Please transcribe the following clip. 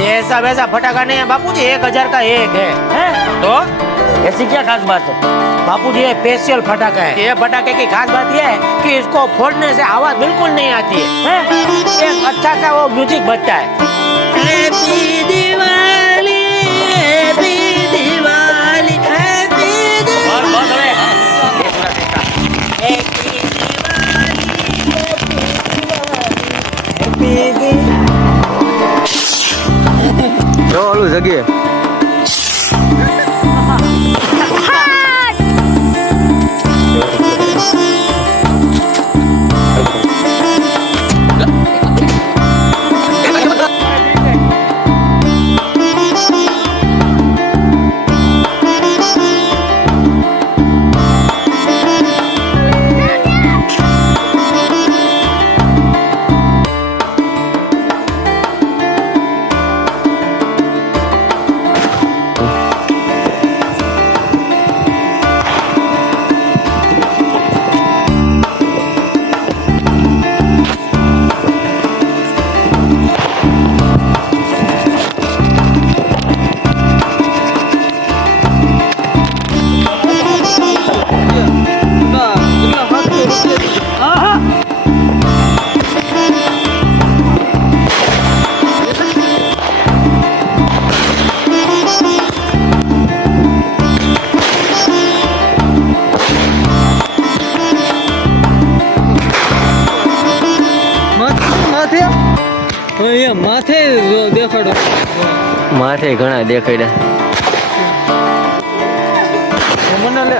ये सब ऐसा फटाका नहीं है बापूजी, 1000 का एक है। हैं? तो ऐसी क्या खास बात है? बापूजी ये स्पेशल फटाका है। ये फटाके की खास बात ये है कि इसको फोड़ने से आवाज बिल्कुल नहीं आती है, हैं? एक अच्छा सा वो म्यूजिक बजता है। Happy Diwali, happy Diwali, happy बस बस दिवाली, હવે ये पूरा देखता हैप्पी दिवाली। જો ઓલું જગ્યાએ માથે દેખાડો. માથે ઘણા દેખાડ્યા મને લે